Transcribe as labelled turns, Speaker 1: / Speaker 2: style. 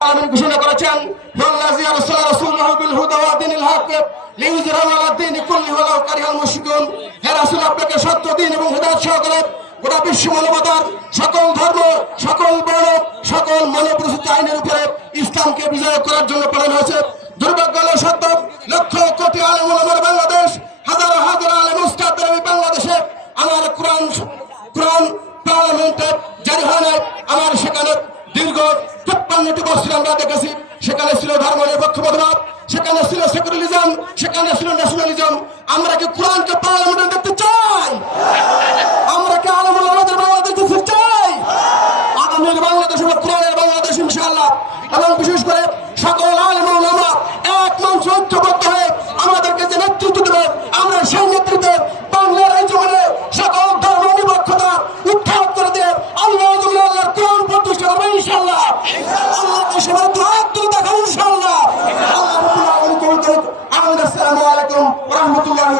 Speaker 1: ঘোষণা করেছেন আপনাকে সত্য দিন এবং হেদায়েত সহকারে গোটা বিশ্ব মানবতার সকল ধর্ম, সকল বর্ণ, সকল মানবরচিত আইনের উপরে ইসলামকে বিজয় করার জন্য পালন হয়েছে। দুর্ভাগ্য সত্য, লক্ষ কোটি আলেম বাংলাদেশ, হাজার হাজার আলেম বাংলাদেশে আমার কোরআন কোরআন পার্লামেন্টে জারি হয় নাই। আমার আমরা দেখেছি, সেখানে ছিল ধর্ম নিরপেক্ষবাদ সেখানে ছিল সেকুলারিজম, সেখানে ছিল ন্যাশনালিজম আমরা কি কোরআনকে পার্লামেন্টে দেখতে চাই? আমরা কি আলমুল আমাদের বাংলাদেশ দেখতে চাই? আগামীর বাংলাদেশ হলো কোরআনের বাংলাদেশ ইনশাআল্লাহ। এবং বিশেষ করে সকল আলমুল আমরা এক ঐক্যবদ্ধ রহমতুল্লাহ